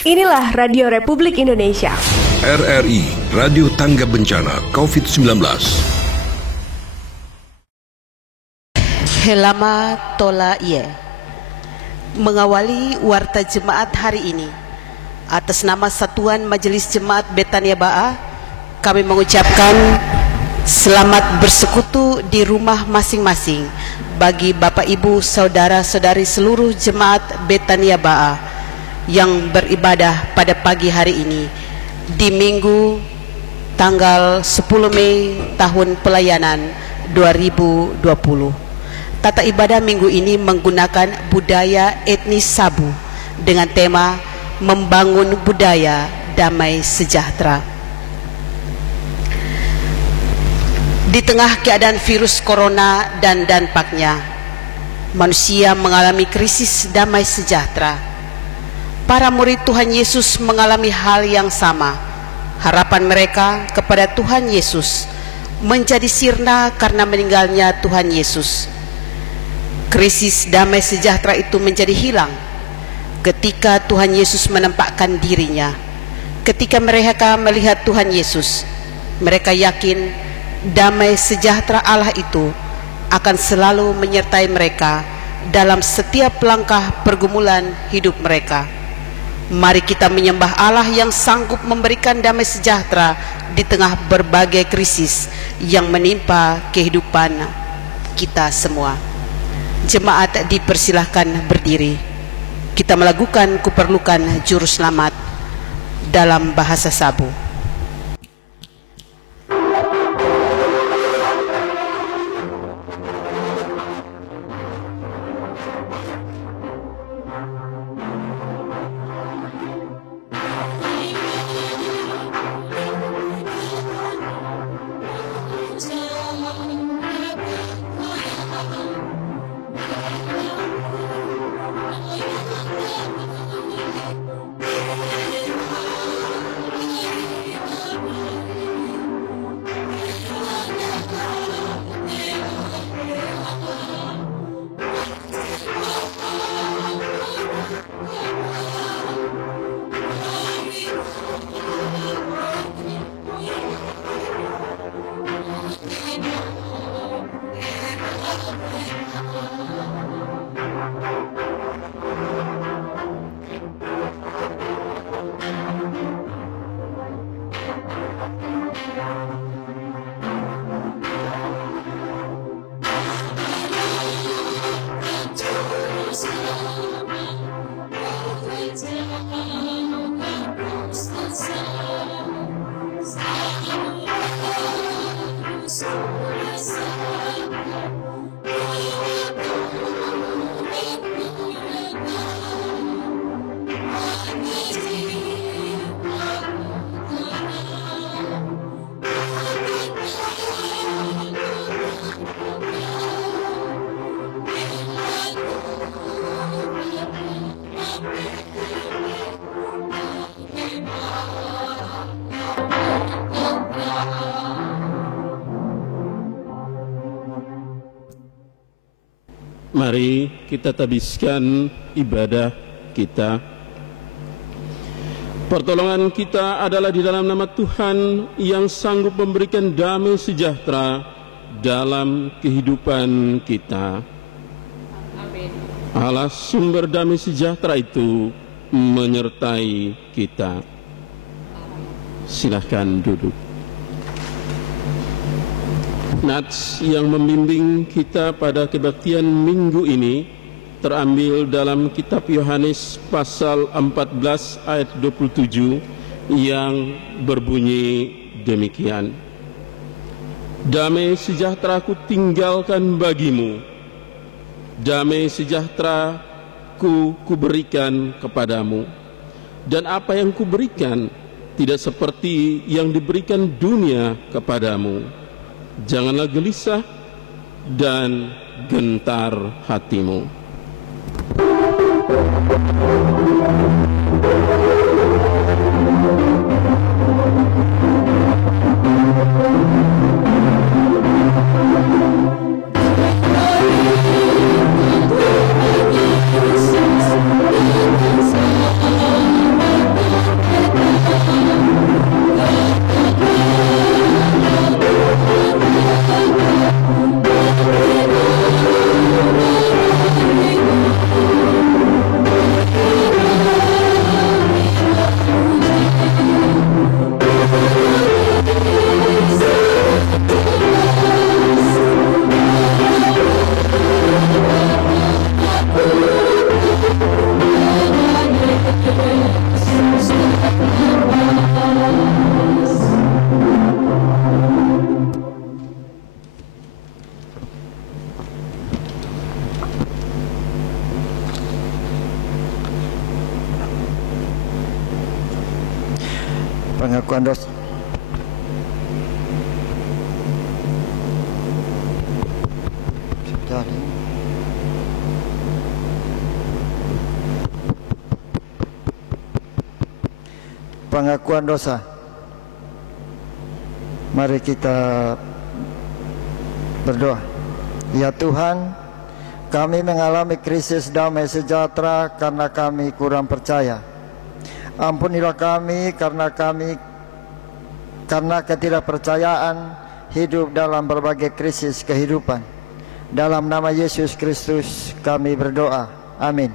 Inilah Radio Republik Indonesia. RRI, Radio Tangga Bencana COVID-19. Helama Tola Ie mengawali warta jemaat hari ini. Atas nama Satuan Majelis Jemaat Betania Ba'a, kami mengucapkan selamat bersekutu di rumah masing-masing bagi Bapak Ibu Saudara-saudari seluruh jemaat Betania Ba'a yang beribadah pada pagi hari ini di Minggu tanggal 10 Mei tahun pelayanan 2020. Tata ibadah minggu ini menggunakan budaya etnis Sabu dengan tema membangun budaya damai sejahtera. Di tengah keadaan virus corona dan dampaknya, manusia mengalami krisis damai sejahtera. Para murid Tuhan Yesus mengalami hal yang sama. Harapan mereka kepada Tuhan Yesus menjadi sirna karena meninggalnya Tuhan Yesus. Krisis damai sejahtera itu menjadi hilang ketika Tuhan Yesus menampakkan dirinya. Ketika mereka melihat Tuhan Yesus, mereka yakin damai sejahtera Allah itu akan selalu menyertai mereka dalam setiap langkah pergumulan hidup mereka. Mari kita menyembah Allah yang sanggup memberikan damai sejahtera di tengah berbagai krisis yang menimpa kehidupan kita semua. Jemaat dipersilahkan berdiri. Kita melakukan kuperlukan juru selamat dalam bahasa Sabu. Mari kita tabiskan ibadah kita. Pertolongan kita adalah di dalam nama Tuhan yang sanggup memberikan damai sejahtera dalam kehidupan kita. Amin. Allah sumber damai sejahtera itu menyertai kita. Silakan duduk. Nats yang membimbing kita pada kebaktian minggu ini terambil dalam kitab Yohanes pasal 14 ayat 27 yang berbunyi demikian. Damai sejahtera ku tinggalkan bagimu, damai sejahtera ku berikan kepadamu, dan apa yang kuberikan tidak seperti yang diberikan dunia kepadamu. Janganlah gelisah dan gentar hatimu. Pengakuan dosa. Pengakuan dosa. Mari kita berdoa. Ya Tuhan, kami mengalami krisis damai sejahtera karena kami kurang percaya. Ampunilah kami karena ketidakpercayaan hidup dalam berbagai krisis kehidupan. Dalam nama Yesus Kristus kami berdoa. Amin.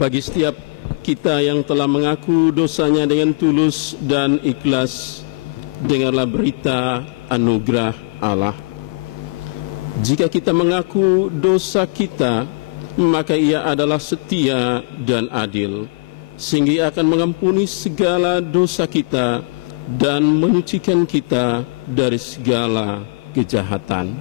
Bagi setiap kita yang telah mengaku dosanya dengan tulus dan ikhlas, dengarlah berita anugerah Allah. Jika kita mengaku dosa kita, maka Ia adalah setia dan adil, sehingga Ia akan mengampuni segala dosa kita dan menyucikan kita dari segala kejahatan.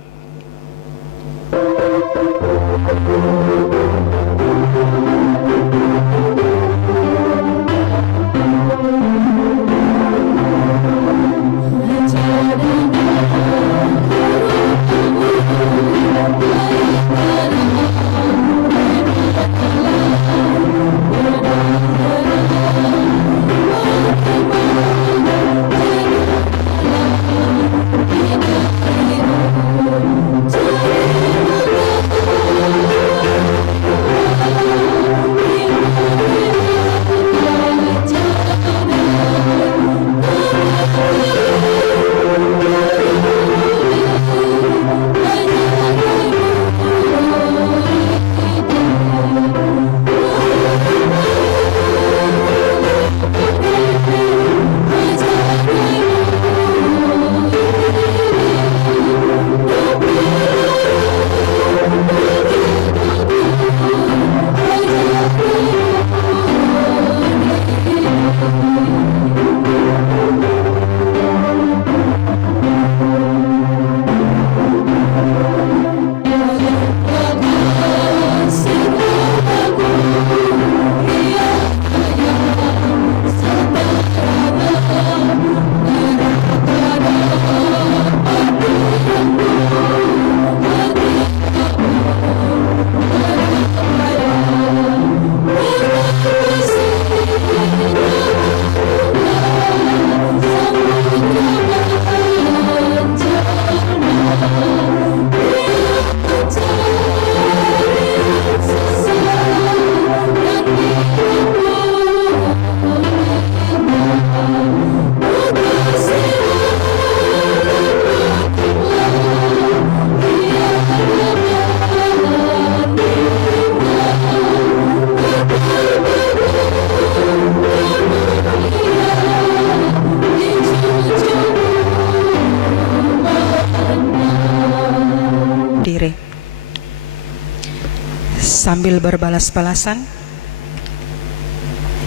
sambil berbalas-balasan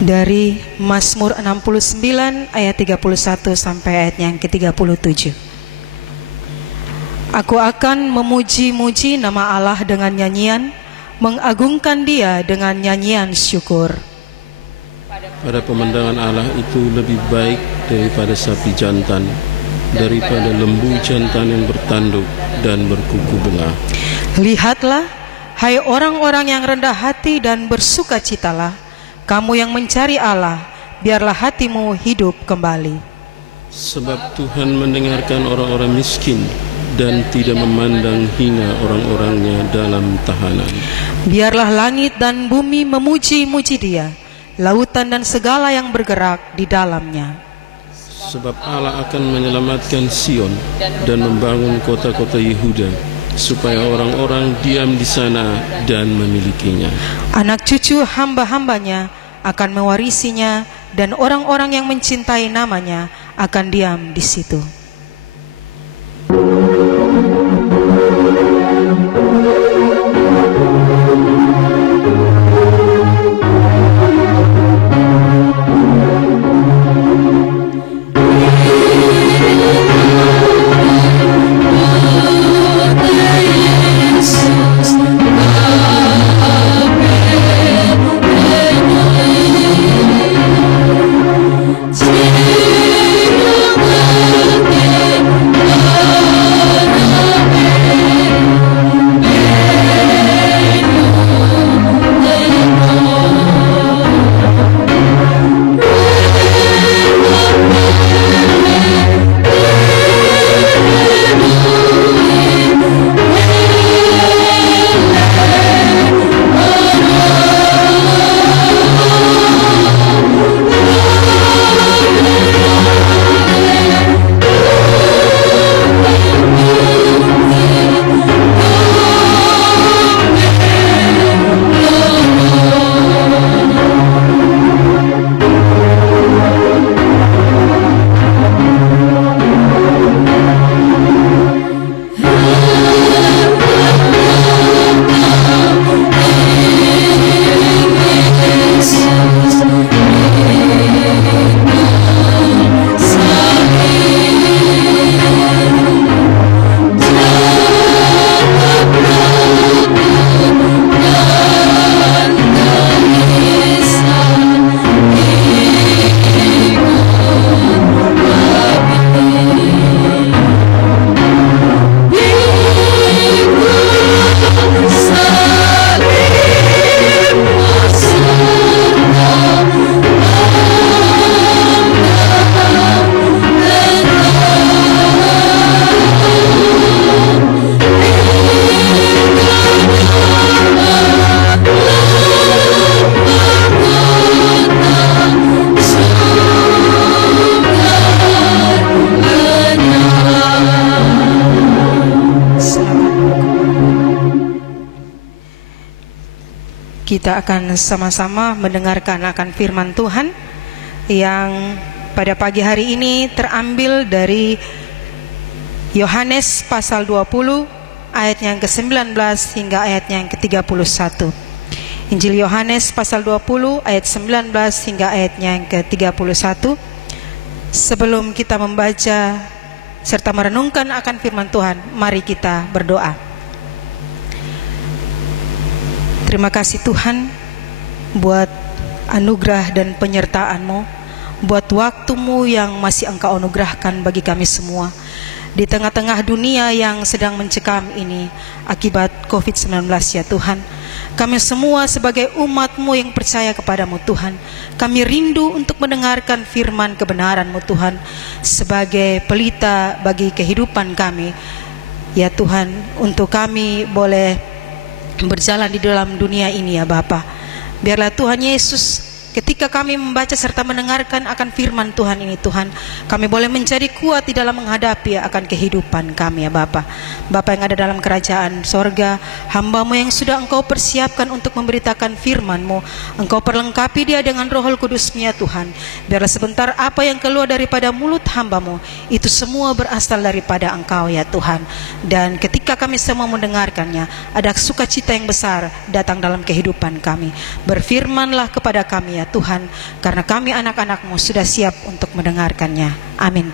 dari Mazmur 69 ayat 31 sampai ayat yang ke-37. Aku akan memuji-muji nama Allah dengan nyanyian, mengagungkan Dia dengan nyanyian syukur. Pada pemandangan Allah itu lebih baik daripada sapi jantan, daripada lembu jantan yang bertanduk dan berkuku belah. Lihatlah, hai orang-orang yang rendah hati dan bersukacitalah, kamu yang mencari Allah, biarlah hatimu hidup kembali. Sebab Tuhan mendengarkan orang-orang miskin dan tidak memandang hina orang-orangnya dalam tahanan. Biarlah langit dan bumi memuji-muji Dia, lautan dan segala yang bergerak di dalamnya. Sebab Allah akan menyelamatkan Sion dan membangun kota-kota Yehuda, supaya orang-orang diam di sana dan memilikinya. Anak cucu hamba-hambanya akan mewarisinya, dan orang-orang yang mencintai namanya akan diam di situ. Kita akan sama-sama mendengarkan akan firman Tuhan yang pada pagi hari ini terambil dari Yohanes pasal 20 ayat yang ke-19 hingga ayat yang ke-31. Injil Yohanes pasal 20 ayat 19 hingga ayat yang ke-31. Sebelum kita membaca serta merenungkan akan firman Tuhan, mari kita berdoa. Terima kasih Tuhan buat anugerah dan penyertaan-Mu, buat waktu-Mu yang masih Engkau anugerahkan bagi kami semua di tengah-tengah dunia yang sedang mencekam ini akibat COVID-19 ya Tuhan. Kami semua sebagai umat-Mu yang percaya kepada-Mu Tuhan, kami rindu untuk mendengarkan firman kebenaran-Mu Tuhan sebagai pelita bagi kehidupan kami ya Tuhan, untuk kami boleh berjalan di dalam dunia ini ya Bapa. Biarlah Tuhan Yesus ketika kami membaca serta mendengarkan akan firman Tuhan ini Tuhan, kami boleh menjadi kuat di dalam menghadapi akan kehidupan kami ya Bapa. Bapa yang ada dalam kerajaan sorga, hamba-Mu yang sudah Engkau persiapkan untuk memberitakan firman-Mu, Engkau perlengkapi dia dengan Roh Kudus-Mu ya Tuhan. Biarlah sebentar apa yang keluar daripada mulut hamba-Mu, itu semua berasal daripada Engkau ya Tuhan. Dan ketika kami semua mendengarkannya, ada sukacita yang besar datang dalam kehidupan kami. Berfirmanlah kepada kami ya Tuhan, karena kami anak-anak-Mu sudah siap untuk mendengarkannya. Amin.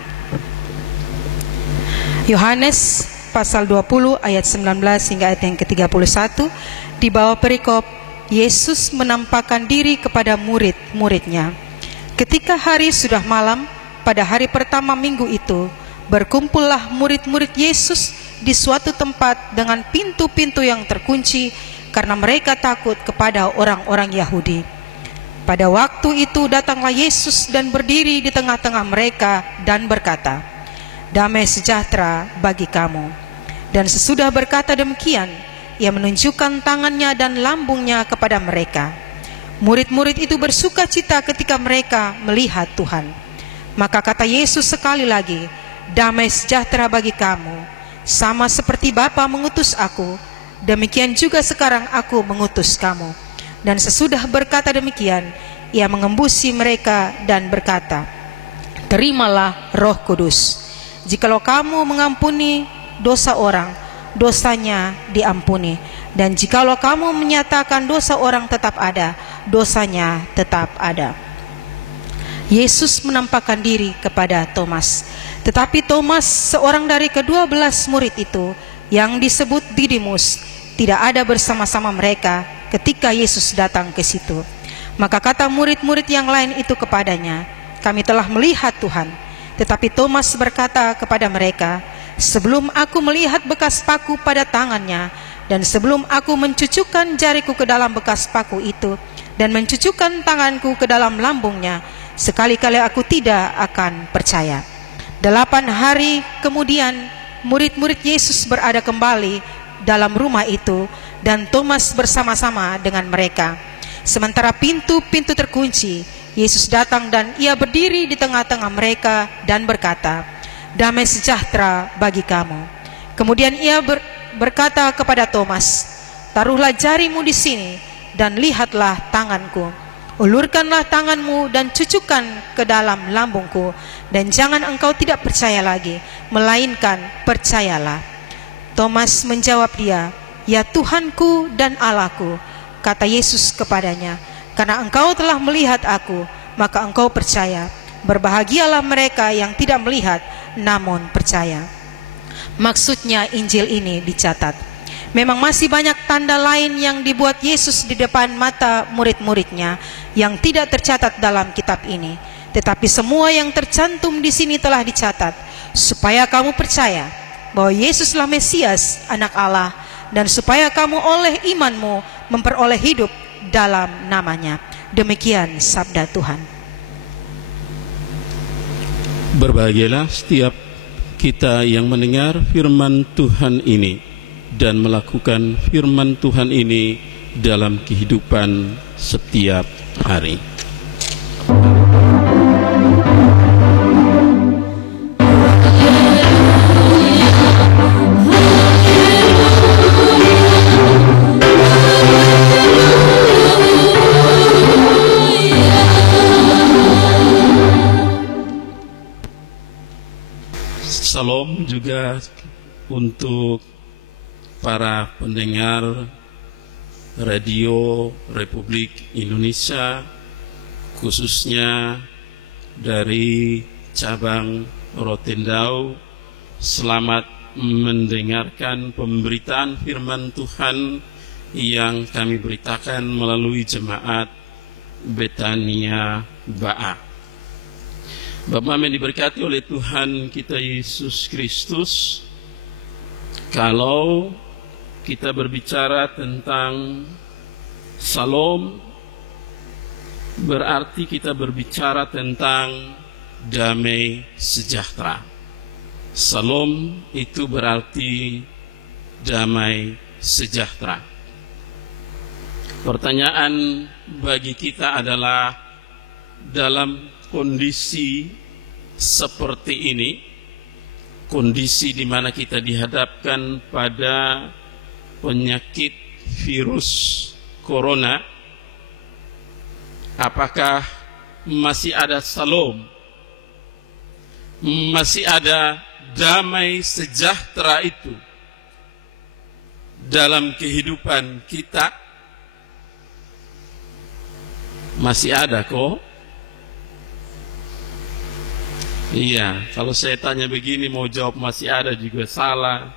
Yohanes pasal 20 ayat 19 hingga ayat yang ke-31, di bawah perikop Yesus menampakkan diri kepada murid-muridnya. Ketika hari sudah malam, pada hari pertama minggu itu, berkumpullah murid-murid Yesus di suatu tempat dengan pintu-pintu yang terkunci, karena mereka takut kepada orang-orang Yahudi. Pada waktu itu datanglah Yesus dan berdiri di tengah-tengah mereka dan berkata, "Damai sejahtera bagi kamu." Dan sesudah berkata demikian, ia menunjukkan tangannya dan lambungnya kepada mereka. Murid-murid itu bersuka cita ketika mereka melihat Tuhan. Maka kata Yesus sekali lagi, "Damai sejahtera bagi kamu. Sama seperti Bapa mengutus aku, demikian juga sekarang aku mengutus kamu." Dan sesudah berkata demikian, ia mengembusi mereka dan berkata, "Terimalah Roh Kudus. Jikalau kamu mengampuni dosa orang, dosanya diampuni. Dan jikalau kamu menyatakan dosa orang tetap ada, dosanya tetap ada." Yesus menampakkan diri kepada Thomas. Tetapi Thomas, seorang dari ke-12 murid itu, yang disebut Didimus, tidak ada bersama-sama mereka ketika Yesus datang ke situ. Maka kata murid-murid yang lain itu kepadanya, "Kami telah melihat Tuhan." Tetapi Thomas berkata kepada mereka, "Sebelum aku melihat bekas paku pada tangannya, dan sebelum aku mencucukkan jariku ke dalam bekas paku itu, dan mencucukkan tanganku ke dalam lambungnya, sekali-kali aku tidak akan percaya." 8 hari kemudian, murid-murid Yesus berada kembali dalam rumah itu, dan Thomas bersama-sama dengan mereka. Sementara pintu-pintu terkunci, Yesus datang dan ia berdiri di tengah-tengah mereka dan berkata, "Damai sejahtera bagi kamu." Kemudian ia berkata kepada Thomas, "Taruhlah jarimu di sini dan lihatlah tanganku. Ulurkanlah tanganmu dan cucukkan ke dalam lambungku, dan jangan engkau tidak percaya lagi, melainkan percayalah." Thomas menjawab dia, "Ya Tuhanku dan Allahku." Kata Yesus kepadanya, "Karena engkau telah melihat aku, maka engkau percaya. Berbahagialah mereka yang tidak melihat, namun percaya." Maksudnya Injil ini dicatat. Memang masih banyak tanda lain yang dibuat Yesus di depan mata murid-muridnya yang tidak tercatat dalam kitab ini. Tetapi semua yang tercantum di sini telah dicatat, supaya kamu percaya bahwa Yesuslah Mesias, Anak Allah, dan supaya kamu oleh imanmu memperoleh hidup dalam namanya. Demikian sabda Tuhan. Berbahagialah setiap kita yang mendengar firman Tuhan ini dan melakukan firman Tuhan ini dalam kehidupan setiap hari. Salam juga untuk para pendengar Radio Republik Indonesia, khususnya dari cabang Rotendao. Selamat mendengarkan pemberitaan firman Tuhan yang kami beritakan melalui jemaat Betania Ba'a. Bapak yang diberkati oleh Tuhan kita Yesus Kristus, kalau kita berbicara tentang Salam, berarti kita berbicara tentang damai sejahtera. Salam itu berarti damai sejahtera. Pertanyaan bagi kita adalah, dalam kondisi seperti ini, kondisi di mana kita dihadapkan pada penyakit virus corona, apakah masih ada salom, masih ada damai sejahtera itu dalam kehidupan kita? Masih ada kok. Iya, kalau saya tanya begini mau jawab masih ada juga salah,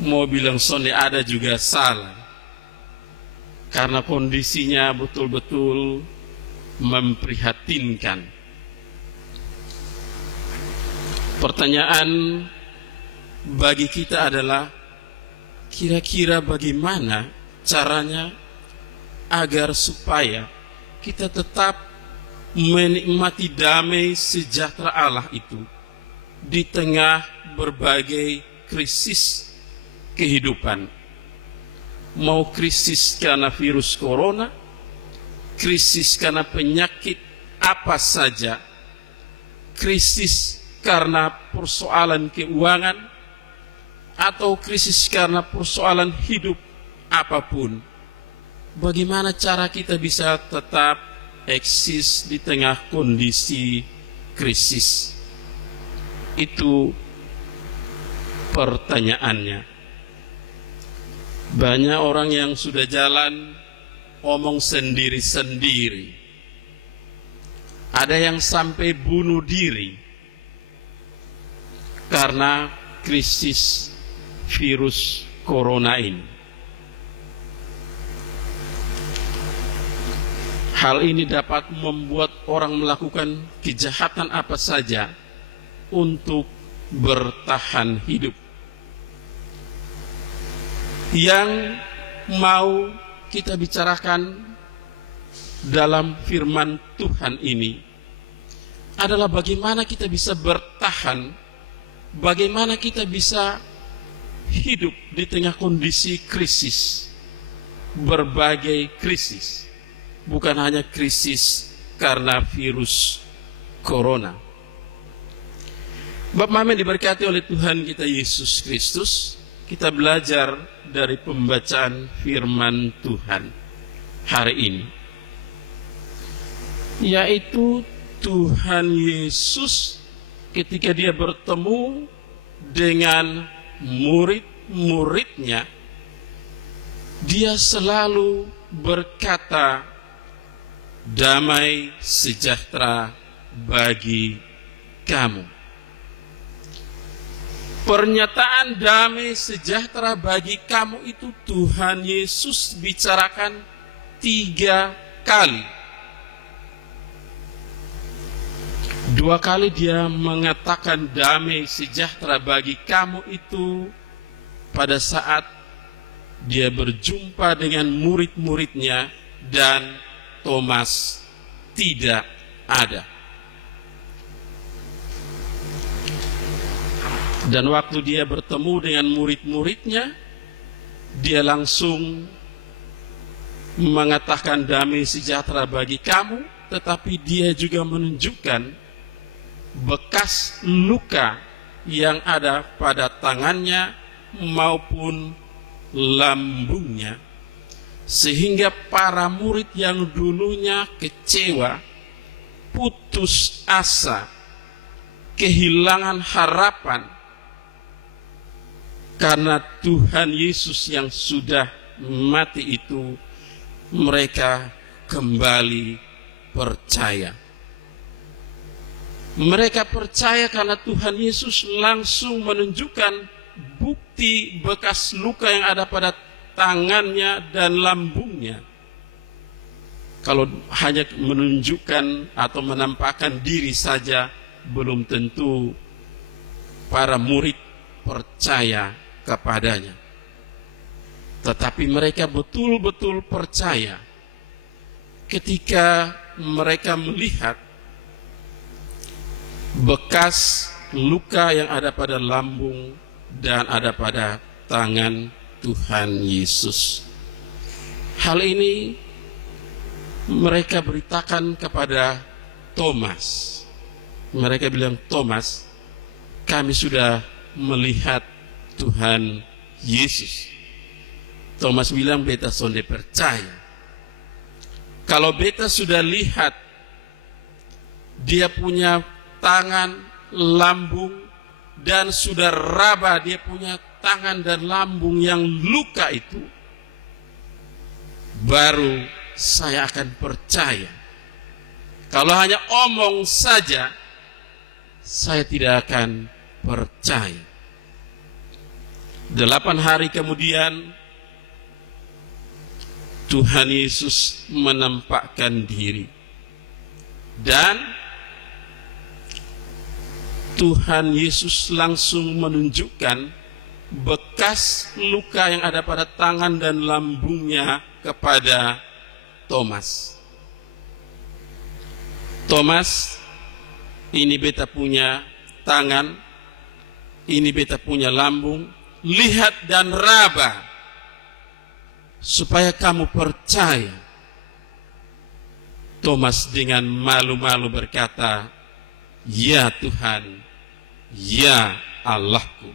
mau bilang sonde ada juga salah, karena kondisinya betul-betul memprihatinkan. Pertanyaan bagi kita adalah, kira-kira bagaimana caranya agar supaya kita tetap menikmati damai sejahtera Allah itu di tengah berbagai krisis kehidupan. Mau krisis karena virus corona, krisis karena penyakit apa saja, krisis karena persoalan keuangan, atau krisis karena persoalan hidup apapun. Bagaimana cara kita bisa tetap eksis di tengah kondisi krisis? Itu pertanyaannya. Banyak orang yang sudah jalan omong sendiri-sendiri. Ada yang sampai bunuh diri karena krisis virus corona ini. Hal ini dapat membuat orang melakukan kejahatan apa saja untuk bertahan hidup. Yang mau kita bicarakan dalam firman Tuhan ini adalah bagaimana kita bisa bertahan, bagaimana kita bisa hidup di tengah kondisi krisis, berbagai krisis. Bukan hanya krisis karena virus corona. Bapak Mama diberkati oleh Tuhan kita Yesus Kristus, kita belajar dari pembacaan firman Tuhan hari ini, yaitu Tuhan Yesus ketika dia bertemu dengan murid-muridnya, dia selalu berkata, damai sejahtera bagi kamu. Pernyataan damai sejahtera bagi kamu itu Tuhan Yesus bicarakan 3 kali. 2 kali dia mengatakan damai sejahtera bagi kamu itu pada saat dia berjumpa dengan murid-muridnya dan Thomas tidak ada. Dan waktu dia bertemu dengan murid-muridnya, dia langsung mengatakan damai sejahtera bagi kamu, tetapi dia juga menunjukkan bekas luka yang ada pada tangannya maupun lambungnya, sehingga para murid yang dulunya kecewa, putus asa, kehilangan harapan karena Tuhan Yesus yang sudah mati itu, mereka kembali percaya. Mereka percaya karena Tuhan Yesus langsung menunjukkan bukti bekas luka yang ada pada tangannya dan lambungnya. Kalau hanya menunjukkan atau menampakkan diri saja, belum tentu para murid percaya kepadanya. Tetapi mereka betul-betul percaya ketika mereka melihat bekas luka yang ada pada lambung dan ada pada tangan Tuhan Yesus. Hal ini mereka beritakan kepada Thomas. Mereka bilang, Thomas, kami sudah melihat Tuhan Yesus. Thomas bilang, beta sonde percaya. Kalau beta sudah lihat dia punya tangan, lambung, dan sudah raba dia punya tangan dan lambung yang luka itu, baru saya akan percaya. Kalau hanya omong saja, saya tidak akan percaya. 8 hari kemudian Tuhan Yesus menampakkan diri, dan Tuhan Yesus langsung menunjukkan bekas luka yang ada pada tangan dan lambungnya kepada Thomas. Thomas, ini beta punya tangan, ini beta punya lambung, lihat dan raba, supaya kamu percaya. Thomas dengan malu-malu berkata, ya Tuhan, ya Allahku.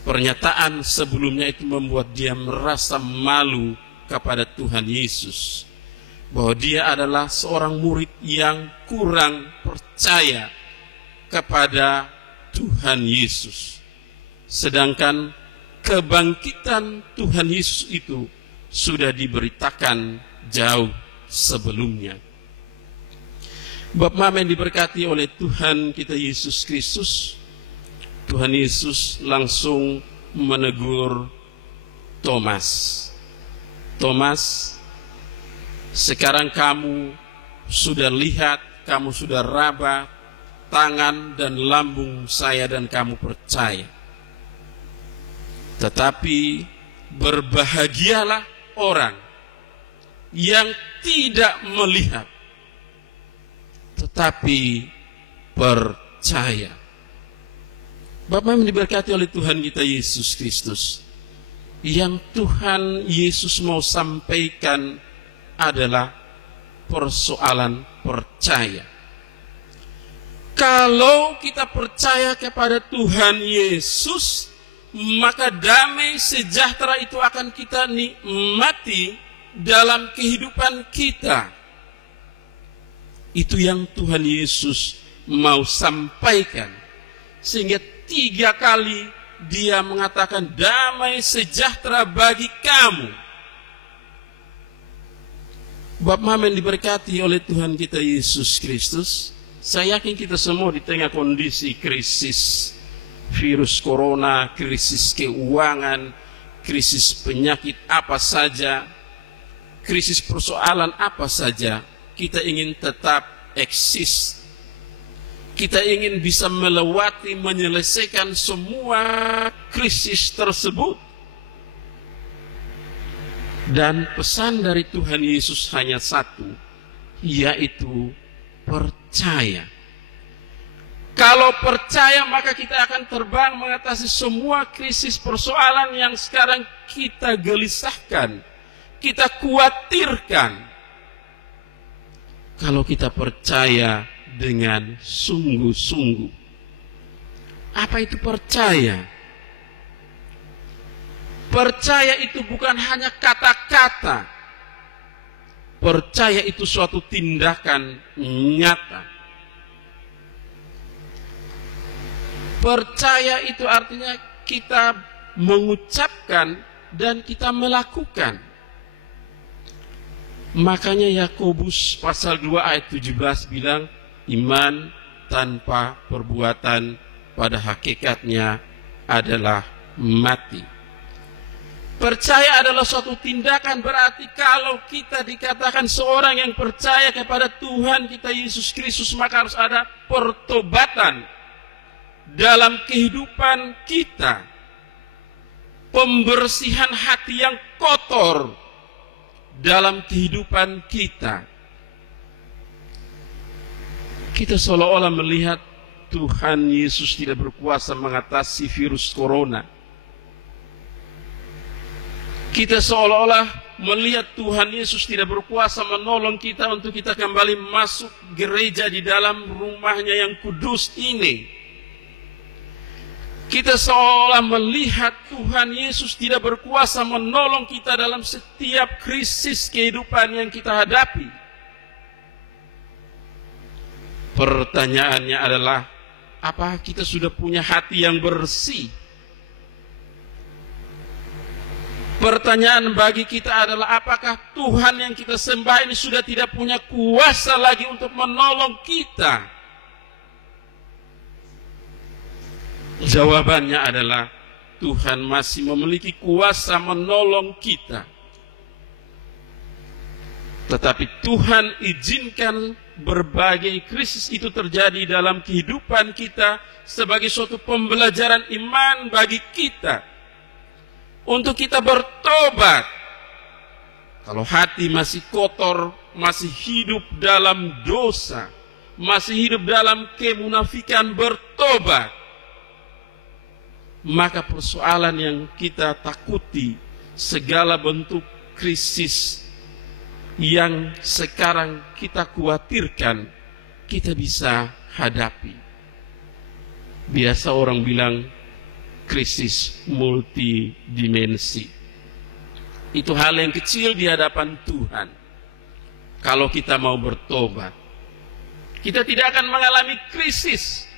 Pernyataan sebelumnya itu membuat dia merasa malu kepada Tuhan Yesus, bahwa dia adalah seorang murid yang kurang percaya kepada Tuhan Yesus. Sedangkan kebangkitan Tuhan Yesus itu sudah diberitakan jauh sebelumnya. Bapak Mama yang diberkati oleh Tuhan kita Yesus Kristus, Tuhan Yesus langsung menegur Thomas. Thomas, sekarang kamu sudah lihat, kamu sudah raba tangan dan lambung saya dan kamu percaya. Tetapi berbahagialah orang yang tidak melihat tetapi percaya. Bapak yang diberkati oleh Tuhan kita Yesus Kristus, yang Tuhan Yesus mau sampaikan adalah persoalan percaya. Kalau kita percaya kepada Tuhan Yesus, maka damai sejahtera itu akan kita nikmati dalam kehidupan kita. Itu yang Tuhan Yesus mau sampaikan. Sehingga 3 kali dia mengatakan damai sejahtera bagi kamu. Bapak Mama yang diberkati oleh Tuhan kita Yesus Kristus, saya yakin kita semua di tengah kondisi krisis virus corona, krisis keuangan, krisis penyakit apa saja, krisis persoalan apa saja, kita ingin tetap eksis. Kita ingin bisa melewati, menyelesaikan semua krisis tersebut. Dan pesan dari Tuhan Yesus hanya satu, yaitu percaya. Kalau percaya, maka kita akan terbang mengatasi semua krisis persoalan yang sekarang kita gelisahkan, kita khawatirkan. Kalau kita percaya dengan sungguh-sungguh. Apa itu percaya? Percaya itu bukan hanya kata-kata. Percaya itu suatu tindakan nyata. Percaya itu artinya kita mengucapkan dan kita melakukan. Makanya Yakobus pasal 2 ayat 17 bilang, iman tanpa perbuatan pada hakikatnya adalah mati. Percaya adalah suatu tindakan, berarti kalau kita dikatakan seorang yang percaya kepada Tuhan kita Yesus Kristus, maka harus ada pertobatan dalam kehidupan kita, pembersihan hati yang kotor dalam kehidupan kita. Kita seolah-olah melihat Tuhan Yesus tidak berkuasa mengatasi virus corona. Kita seolah-olah melihat Tuhan Yesus tidak berkuasa menolong kita untuk kita kembali masuk gereja di dalam rumahnya yang kudus ini, kita seolah melihat Tuhan Yesus tidak berkuasa menolong kita dalam setiap krisis kehidupan yang kita hadapi. Pertanyaannya adalah, apa kita sudah punya hati yang bersih? Pertanyaan bagi kita adalah, apakah Tuhan yang kita sembah ini sudah tidak punya kuasa lagi untuk menolong kita? Jawabannya adalah, Tuhan masih memiliki kuasa menolong kita. Tetapi Tuhan izinkan berbagai krisis itu terjadi dalam kehidupan kita sebagai suatu pembelajaran iman bagi kita, untuk kita bertobat. Kalau hati masih kotor, masih hidup dalam dosa, masih hidup dalam kemunafikan, bertobat. Maka persoalan yang kita takuti, segala bentuk krisis yang sekarang kita khawatirkan, kita bisa hadapi. Biasa orang bilang krisis multidimensi. Itu hal yang kecil di hadapan Tuhan. Kalau kita mau bertobat, kita tidak akan mengalami krisis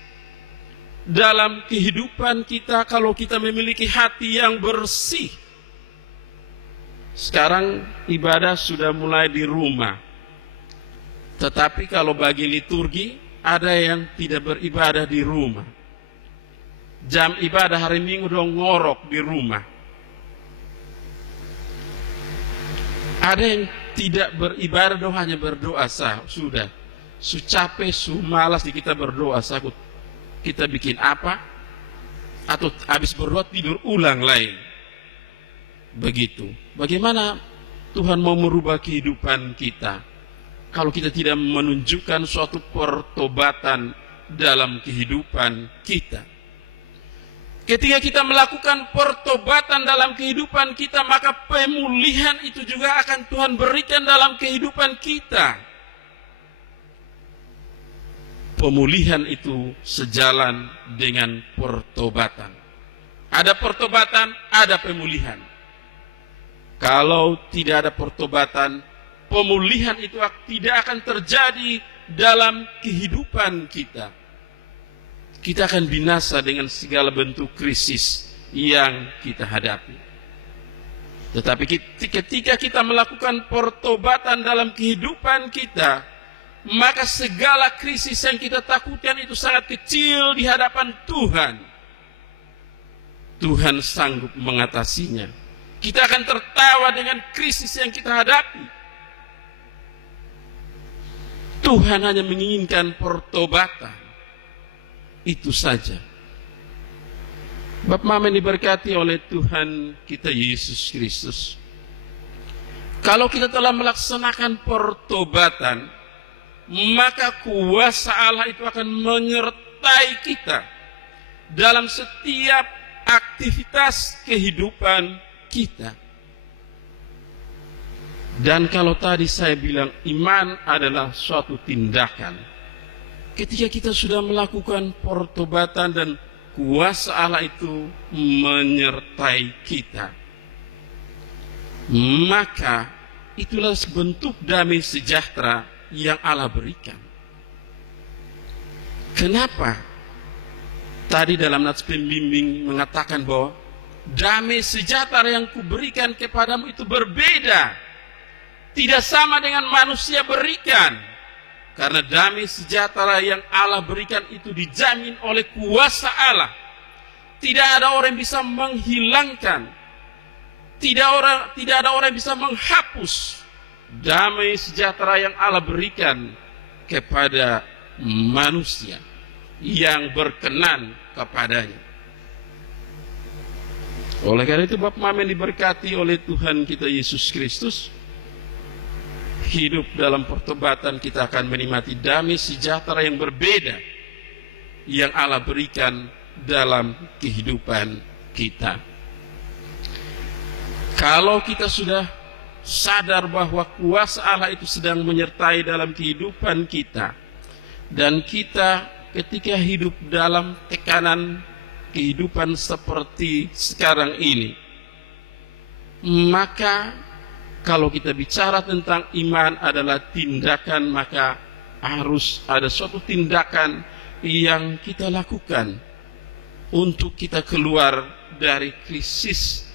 dalam kehidupan kita kalau kita memiliki hati yang bersih. Sekarang ibadah sudah mulai di rumah, tetapi kalau bagi liturgi ada yang tidak beribadah di rumah. Jam ibadah hari Minggu dong ngorok di rumah. Ada yang tidak beribadah dong, hanya berdoa sudah. Su capek, su malas di kita berdoa, kita bikin apa? Atau habis berdoa tidur ulang lain. Begitu. Bagaimana Tuhan mau merubah kehidupan kita kalau kita tidak menunjukkan suatu pertobatan dalam kehidupan kita? Ketika kita melakukan pertobatan dalam kehidupan kita, maka pemulihan itu juga akan Tuhan berikan dalam kehidupan kita. Pemulihan itu sejalan dengan pertobatan. Ada pertobatan, ada pemulihan. Kalau tidak ada pertobatan, pemulihan itu tidak akan terjadi dalam kehidupan kita. Kita akan binasa dengan segala bentuk krisis yang kita hadapi. Tetapi ketika kita melakukan pertobatan dalam kehidupan kita, maka segala krisis yang kita takutkan itu sangat kecil di hadapan Tuhan. Tuhan sanggup mengatasinya. Kita akan tertawa dengan krisis yang kita hadapi. Tuhan hanya menginginkan pertobatan. Itu saja. Bapak Mama diberkati oleh Tuhan kita Yesus Kristus. Kalau kita telah melaksanakan pertobatan, maka kuasa Allah itu akan menyertai kita dalam setiap aktivitas kehidupan kita. Dan kalau tadi saya bilang iman adalah suatu tindakan, ketika kita sudah melakukan pertobatan dan kuasa Allah itu menyertai kita, maka itulah bentuk damai sejahtera yang Allah berikan. Kenapa? Tadi dalam nats pembimbing mengatakan bahwa damai sejahtera yang kuberikan kepadamu itu berbeda, tidak sama dengan manusia berikan. Karena damai sejahtera yang Allah berikan itu dijamin oleh kuasa Allah. Tidak ada orang yang bisa menghilangkan, tidak ada orang yang bisa menghapus damai sejahtera yang Allah berikan kepada manusia yang berkenan kepadanya. Oleh karena itu Bapak Mama yang diberkati oleh Tuhan kita Yesus Kristus, hidup dalam pertobatan kita akan menikmati damai sejahtera yang berbeda yang Allah berikan dalam kehidupan kita. Kalau kita sudah sadar bahwa kuasa Allah itu sedang menyertai dalam kehidupan kita, dan kita ketika hidup dalam tekanan kehidupan seperti sekarang ini, maka kalau kita bicara tentang iman adalah tindakan, maka harus ada suatu tindakan yang kita lakukan untuk kita keluar dari krisis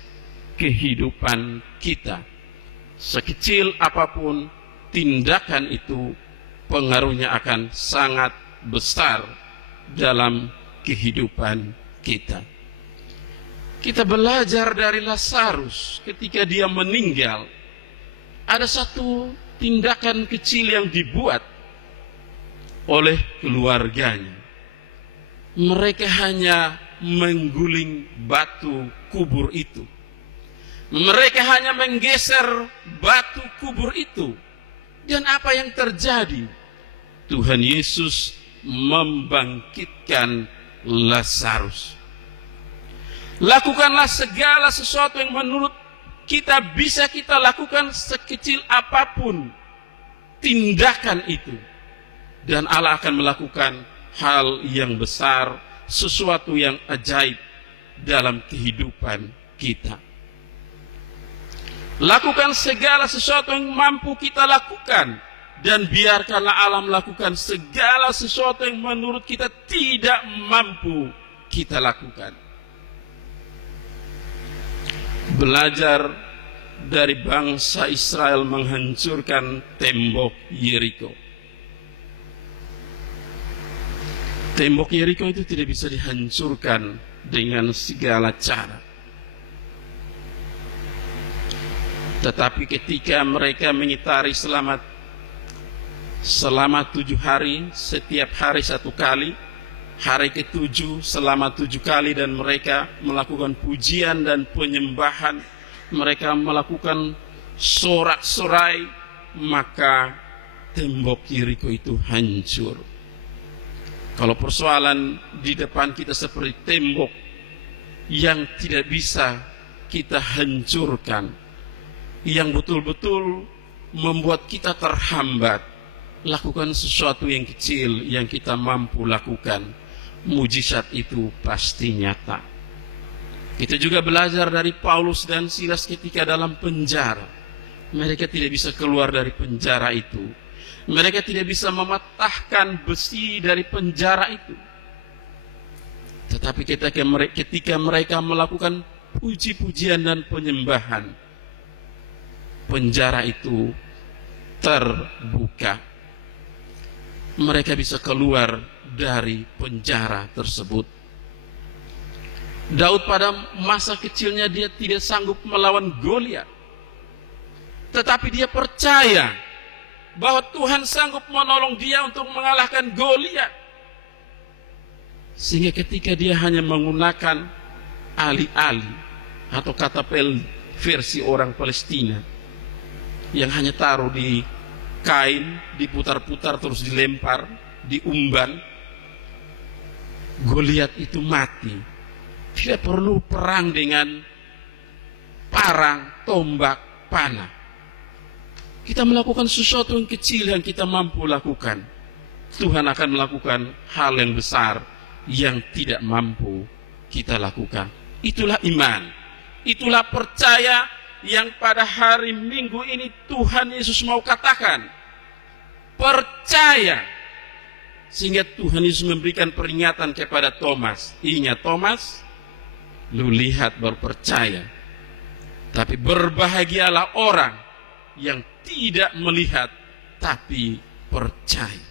kehidupan kita. Sekecil apapun tindakan itu, pengaruhnya akan sangat besar dalam kehidupan kita. Kita belajar dari Lazarus ketika dia meninggal. Ada satu tindakan kecil yang dibuat oleh keluarganya. Mereka hanya mengguling batu kubur itu. Mereka hanya menggeser batu kubur itu. Dan apa yang terjadi? Tuhan Yesus membangkitkan Lazarus. Lakukanlah segala sesuatu yang menurut kita bisa kita lakukan, sekecil apapun tindakan itu. Dan Allah akan melakukan hal yang besar, sesuatu yang ajaib dalam kehidupan kita. Lakukan segala sesuatu yang mampu kita lakukan, dan biarkanlah Allah melakukan segala sesuatu yang menurut kita tidak mampu kita lakukan. Belajar dari bangsa Israel menghancurkan tembok Yeriko. Tembok Yeriko itu tidak bisa dihancurkan dengan segala cara. Tetapi ketika mereka mengitari selama 7 hari, setiap hari 1 kali, hari ke-7 selama 7 kali, dan mereka melakukan pujian dan penyembahan, mereka melakukan sorak-sorai, maka tembok Yeriko itu hancur. Kalau persoalan di depan kita seperti tembok yang tidak bisa kita hancurkan, yang betul-betul membuat kita terhambat, lakukan sesuatu yang kecil yang kita mampu lakukan. Mujizat itu pasti nyata. Kita juga belajar dari Paulus dan Silas ketika dalam penjara. Mereka tidak bisa keluar dari penjara itu. Mereka tidak bisa mematahkan besi dari penjara itu. Tetapi ketika mereka melakukan puji-pujian dan penyembahan, penjara itu terbuka. Mereka bisa keluar dari penjara tersebut. Daud pada masa kecilnya dia tidak sanggup melawan Goliat, tetapi dia percaya bahwa Tuhan sanggup menolong dia untuk mengalahkan Goliat. Sehingga ketika dia hanya menggunakan ali-ali atau katapel versi orang Palestina yang hanya taruh di kain, diputar-putar terus dilempar, diumban, Goliat itu mati. Tidak perlu perang dengan parang, tombak, panah. Kita melakukan sesuatu yang kecil yang kita mampu lakukan, Tuhan akan melakukan hal yang besar yang tidak mampu kita lakukan. Itulah iman, itulah percaya yang pada hari Minggu ini Tuhan Yesus mau katakan. Percaya. Sehingga Tuhan Yesus memberikan peringatan kepada Thomas. Ingat Thomas, lu lihat baru percaya. Tapi berbahagialah orang yang tidak melihat tapi percaya.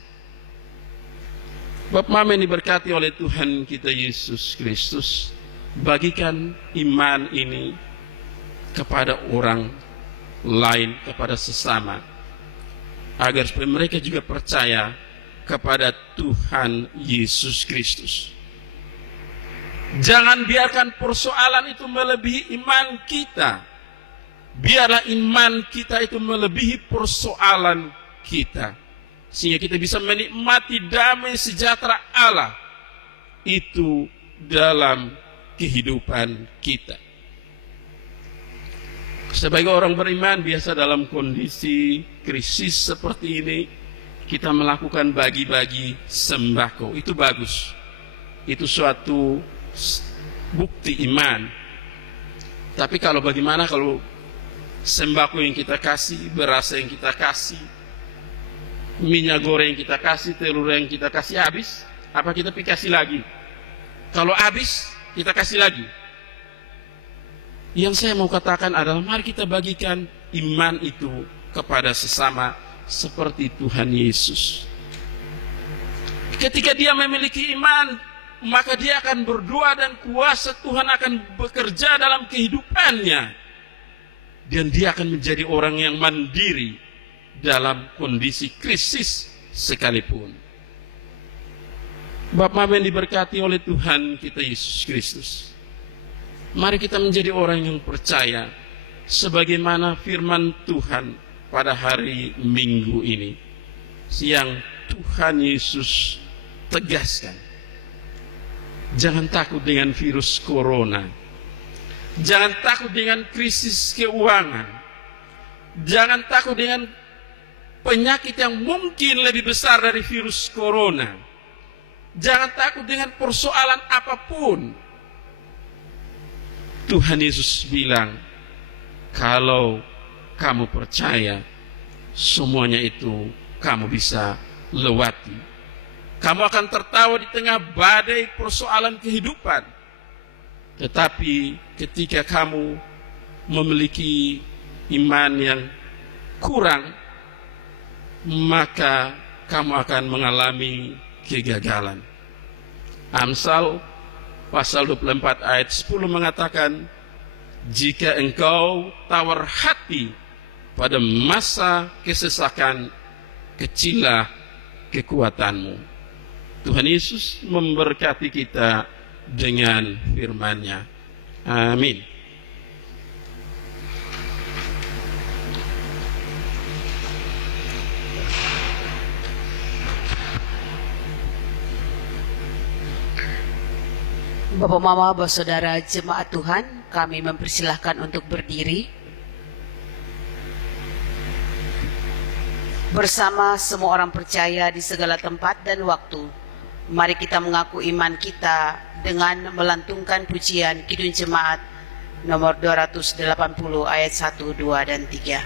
Bapak Mama yang diberkati oleh Tuhan kita Yesus Kristus, bagikan iman ini kepada orang lain, kepada sesama, agar supaya mereka juga percaya kepada Tuhan Yesus Kristus. Jangan biarkan persoalan itu melebihi iman kita. Biarlah iman kita itu melebihi persoalan kita, sehingga kita bisa menikmati damai sejahtera Allah itu dalam kehidupan kita. Sebagai orang beriman, biasa dalam kondisi krisis seperti ini, kita melakukan bagi-bagi sembako. Itu bagus. Itu suatu bukti iman. Tapi kalau bagaimana kalau sembako yang kita kasih, beras yang kita kasih, minyak goreng yang kita kasih, telur yang kita kasih habis, apa kita kasih lagi? Kalau habis, kita kasih lagi. Yang saya mau katakan adalah mari kita bagikan iman itu kepada sesama seperti Tuhan Yesus. Ketika dia memiliki iman, maka dia akan berdoa dan kuasa Tuhan akan bekerja dalam kehidupannya. Dan dia akan menjadi orang yang mandiri dalam kondisi krisis sekalipun. Bapak yang diberkati oleh Tuhan kita Yesus Kristus, mari kita menjadi orang yang percaya sebagaimana firman Tuhan pada hari Minggu ini yang Tuhan Yesus tegaskan. Jangan takut dengan virus corona. Jangan takut dengan krisis keuangan. Jangan takut dengan penyakit yang mungkin lebih besar dari virus corona. Jangan takut dengan persoalan apapun. Tuhan Yesus bilang, kalau kamu percaya, semuanya itu kamu bisa lewati. Kamu akan tertawa di tengah badai persoalan kehidupan. Tetapi ketika kamu memiliki iman yang kurang, maka kamu akan mengalami kegagalan. Amsal pasal 24 ayat 10 mengatakan, jika engkau tawar hati pada masa kesesakan, kecillah kekuatanmu. Tuhan Yesus memberkati kita dengan firman-Nya. Amin. Bapak, Mama, Bapak, Saudara, jemaat Tuhan, kami mempersilahkan untuk berdiri. Bersama semua orang percaya di segala tempat dan waktu, mari kita mengaku iman kita dengan melantungkan pujian Kidung Jemaat nomor 280 ayat 1, 2, dan 3.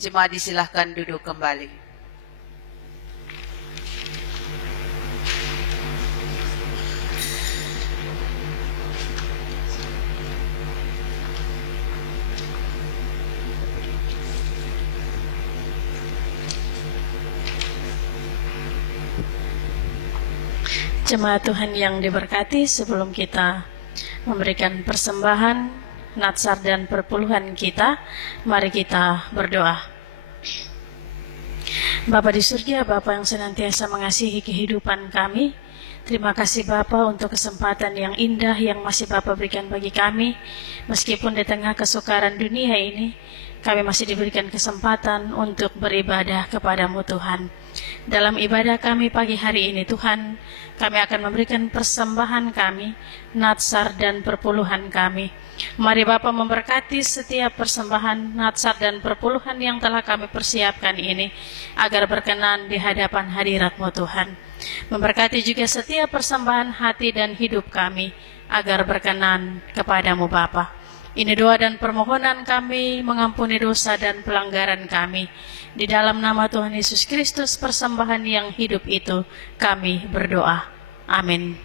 Jemaat disilahkan duduk kembali. Jemaat Tuhan yang diberkati, sebelum kita memberikan persembahan, natsar dan perpuluhan kita, mari kita berdoa. Bapa di surga, Bapa yang senantiasa mengasihi kehidupan kami, terima kasih Bapa untuk kesempatan yang indah yang masih Bapa berikan bagi kami. Meskipun di tengah kesukaran dunia ini, kami masih diberikan kesempatan untuk beribadah kepadamu Tuhan. Dalam ibadah kami pagi hari ini Tuhan, kami akan memberikan persembahan kami, natsar dan perpuluhan kami. Mari Bapa memberkati setiap persembahan, natsar dan perpuluhan yang telah kami persiapkan ini, agar berkenan di hadapan hadirat-Mu Tuhan. Memberkati juga setiap persembahan hati dan hidup kami, agar berkenan kepadamu Bapa. Ini doa dan permohonan kami, mengampuni dosa dan pelanggaran kami. Di dalam nama Tuhan Yesus Kristus, persembahan yang hidup itu, kami berdoa. Amin.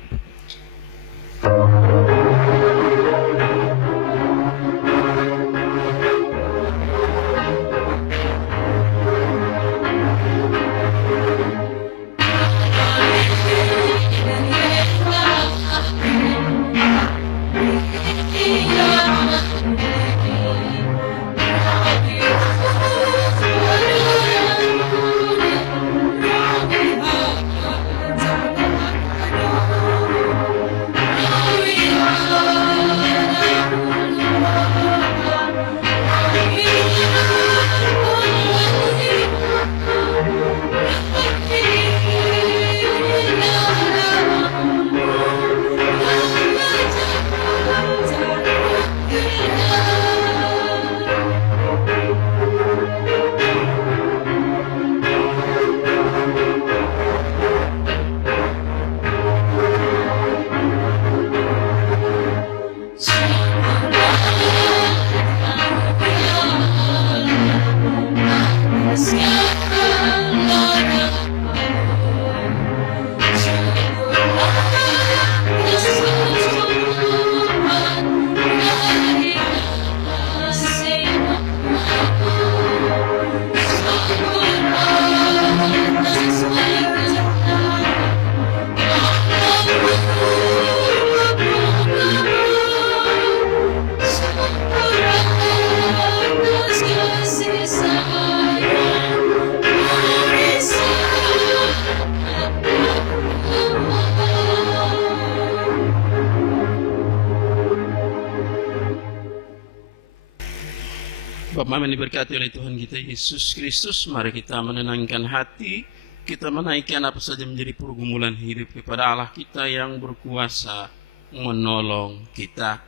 Bapak yang diberkati oleh Tuhan kita Yesus Kristus, mari kita menenangkan hati, kita menaikkan apa saja menjadi pergumulan hidup kepada Allah kita yang berkuasa menolong kita.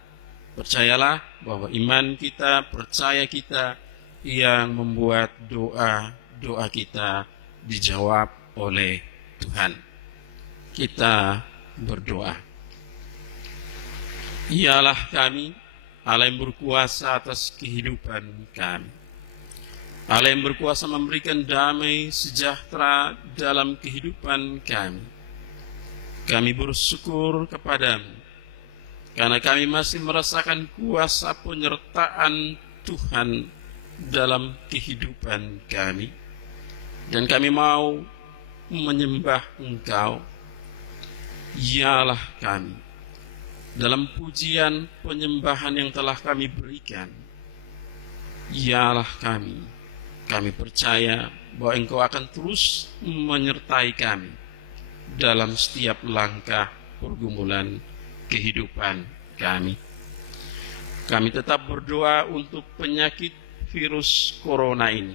Percayalah bahwa iman kita, percaya kita yang membuat doa kita dijawab oleh Tuhan. Kita berdoa. Ialah kami, Allah yang berkuasa atas kehidupan kami. Allah yang berkuasa memberikan damai sejahtera dalam kehidupan kami. Kami bersyukur kepadamu, karena kami masih merasakan kuasa penyertaan Tuhan dalam kehidupan kami. Dan kami mau menyembah Engkau, ialah kami. Dalam pujian penyembahan yang telah kami berikan, ialah kami percaya bahwa Engkau akan terus menyertai kami dalam setiap langkah pergumulan kehidupan kami. Kami tetap berdoa untuk penyakit virus corona ini.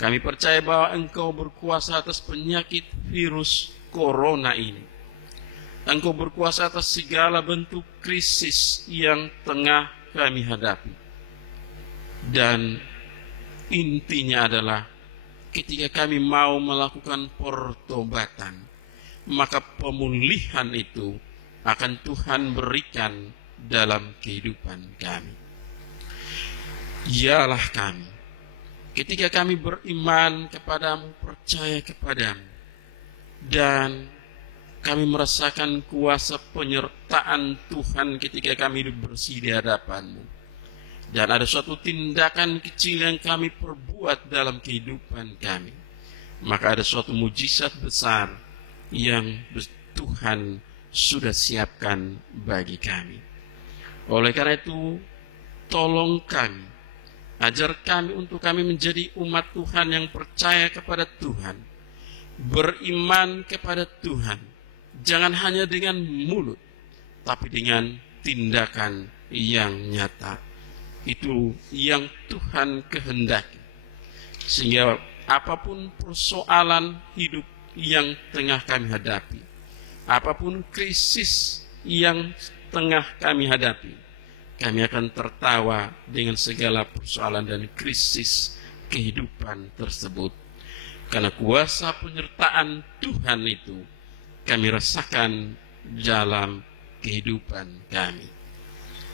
Kami percaya bahwa Engkau berkuasa atas penyakit virus corona ini. Engkau berkuasa atas segala bentuk krisis yang tengah kami hadapi. Dan intinya adalah ketika kami mau melakukan pertobatan, maka pemulihan itu akan Tuhan berikan dalam kehidupan kami. Ialah kami, ketika kami beriman kepadamu, percaya kepadamu, dan kami merasakan kuasa penyertaan Tuhan ketika kami bersih di hadapan-Mu. Dan ada suatu tindakan kecil yang kami perbuat dalam kehidupan kami, maka ada suatu mujizat besar yang Tuhan sudah siapkan bagi kami. Oleh karena itu, tolong kami Ajar kami untuk kami menjadi umat Tuhan yang percaya kepada Tuhan, beriman kepada Tuhan, jangan hanya dengan mulut, tapi dengan tindakan yang nyata. Itu yang Tuhan kehendaki. Sehingga apapun persoalan hidup yang tengah kami hadapi, apapun krisis yang tengah kami hadapi, kami akan tertawa dengan segala persoalan dan krisis kehidupan tersebut. Karena kuasa penyertaan Tuhan itu kami rasakan dalam kehidupan kami.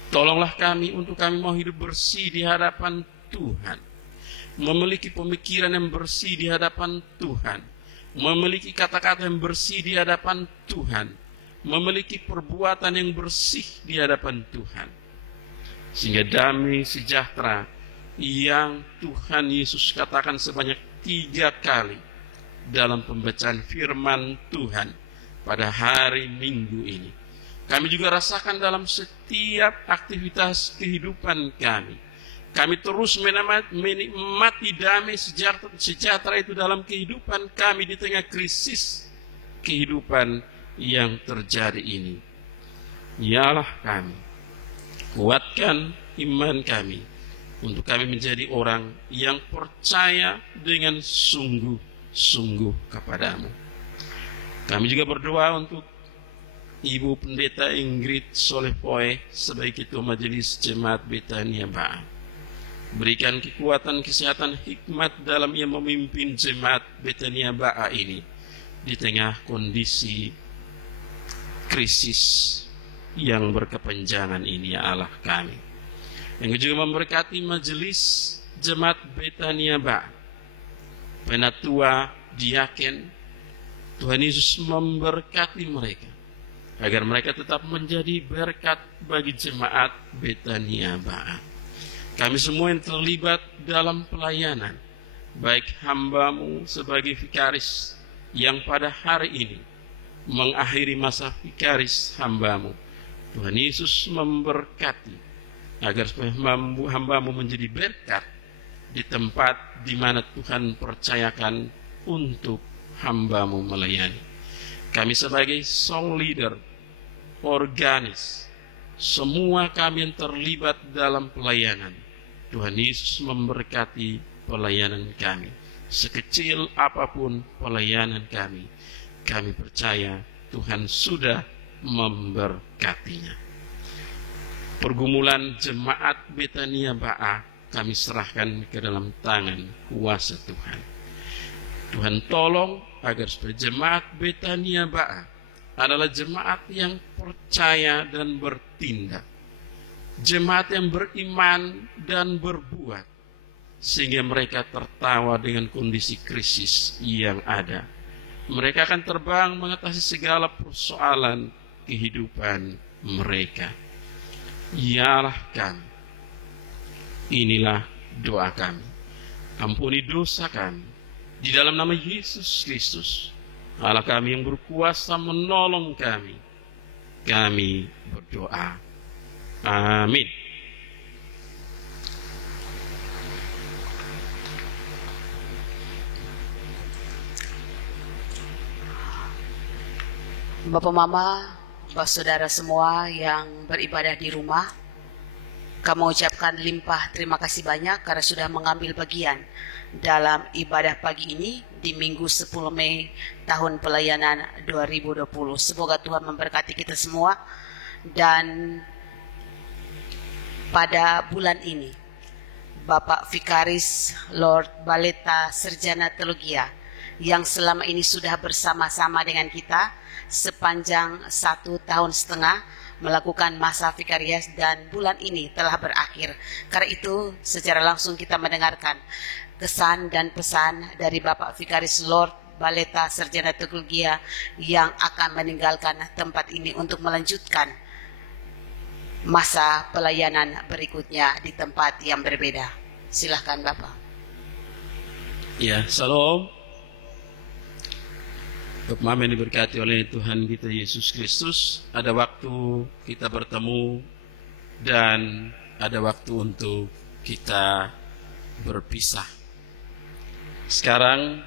Tolonglah kami untuk kami mau hidup bersih di hadapan Tuhan, memiliki pemikiran yang bersih di hadapan Tuhan, memiliki kata-kata yang bersih di hadapan Tuhan, memiliki perbuatan yang bersih di hadapan Tuhan. Sehingga damai sejahtera yang Tuhan Yesus katakan sebanyak 3 kali dalam pembacaan firman Tuhan pada hari Minggu ini, kami juga rasakan dalam setiap aktivitas kehidupan kami. Kami terus menikmati damai sejahtera itu dalam kehidupan kami di tengah krisis kehidupan yang terjadi ini. Yalah kami, kuatkan iman kami untuk kami menjadi orang yang percaya dengan sungguh-sungguh kepadamu. Kami juga berdoa untuk Ibu Pendeta Ingrid Solepoe sebagai Ketua Majelis Jemaat Betania Ba'a. Berikan kekuatan, kesehatan, hikmat dalam ia memimpin Jemaat Betania Ba'a ini di tengah kondisi krisis yang berkepanjangan ini, ya Allah kami. Yang juga memberkati Majelis Jemaat Betania Ba'a, penatua, diaken. Tuhan Yesus memberkati mereka agar mereka tetap menjadi berkat bagi Jemaat Betania Ba'a. Kami semua yang terlibat dalam pelayanan, baik hamba-Mu sebagai vikaris yang pada hari ini mengakhiri masa vikaris hamba-Mu, Tuhan Yesus memberkati agar supaya hamba-Mu menjadi berkat di tempat di mana Tuhan percayakan untuk hamba-Mu melayani. Kami sebagai song leader, organis, semua kami yang terlibat dalam pelayanan, Tuhan Yesus memberkati pelayanan kami. Sekecil apapun pelayanan kami, kami percaya Tuhan sudah memberkatinya. Pergumulan Jemaat Betania Ba'a kami serahkan ke dalam tangan kuasa Tuhan. Tuhan tolong agar supaya Jemaat Betania Ba'a adalah jemaat yang percaya dan bertindak, jemaat yang beriman dan berbuat, sehingga mereka tertawa dengan kondisi krisis yang ada. Mereka akan terbang mengatasi segala persoalan kehidupan mereka. Yalah kami, inilah doa kami. Ampuni dosa kami di dalam nama Yesus Kristus, Allah kami yang berkuasa menolong kami. Kami berdoa. Amin. Bapak Mama, Bapak Saudara semua yang beribadah di rumah, kami ucapkan limpah terima kasih banyak karena sudah mengambil bagian dalam ibadah pagi ini di Minggu 10 Mei tahun pelayanan 2020. Semoga Tuhan memberkati kita semua. Dan pada bulan ini Bapak Vikaris Lord Baleta Sarjana Teologia yang selama ini sudah bersama-sama dengan kita sepanjang 1,5 tahun melakukan masa vikariat, dan bulan ini telah berakhir. Karena itu secara langsung kita mendengarkan kesan dan pesan dari Bapak Vikaris Lord Baleta Sarjana Teologia yang akan meninggalkan tempat ini untuk melanjutkan masa pelayanan berikutnya di tempat yang berbeda. Silahkan Bapak. Ya, salam. Kami diberkati oleh Tuhan kita Yesus Kristus. Ada waktu kita bertemu dan ada waktu untuk kita berpisah. Sekarang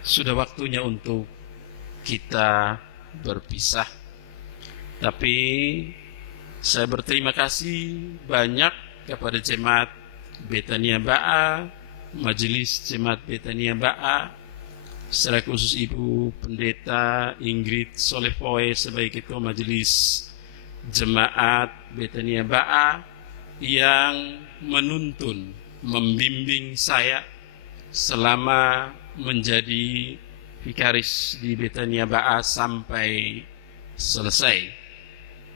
sudah waktunya untuk kita berpisah. Tapi saya berterima kasih banyak kepada jemaat Betania Ba'a, Majelis Jemaat Betania Ba'a, secara khusus Ibu Pendeta Ingrid Solefoe sebagai Ketua Majelis Jemaat Betania Ba'a yang menuntun, membimbing saya selama menjadi vikaris di Betania Ba'a sampai selesai.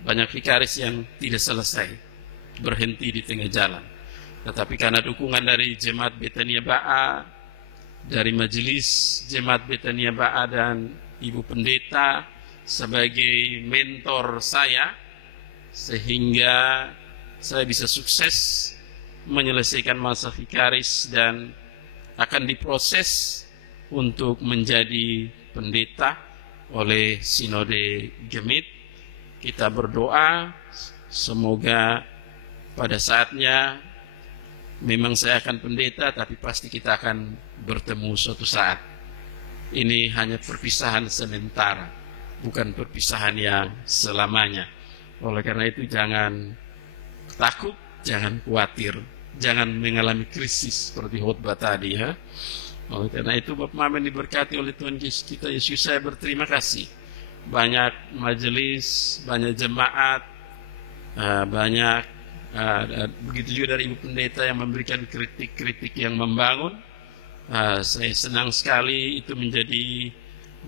Banyak vikaris yang tidak selesai, berhenti di tengah jalan. Tetapi karena dukungan dari Jemaat Betania Ba'a, dari Majelis Jemaat Betania Ba'a dan Ibu Pendeta sebagai mentor saya, sehingga saya bisa sukses menyelesaikan masa vikaris dan akan diproses untuk menjadi pendeta oleh Sinode Gemit. Kita berdoa semoga pada saatnya memang saya akan pendeta, tapi pasti kita akan bertemu suatu saat. Ini hanya perpisahan sementara, bukan perpisahan yang selamanya. Oleh karena itu jangan takut, jangan khawatir, jangan mengalami krisis seperti khotbah tadi ya. Oleh karena itu Bapak Mamen diberkati oleh Tuhan Yesus kita Yesus, saya berterima kasih. Banyak majelis, banyak jemaat, banyak begitu juga dari Ibu Pendeta yang memberikan kritik-kritik yang membangun. Saya senang sekali, itu menjadi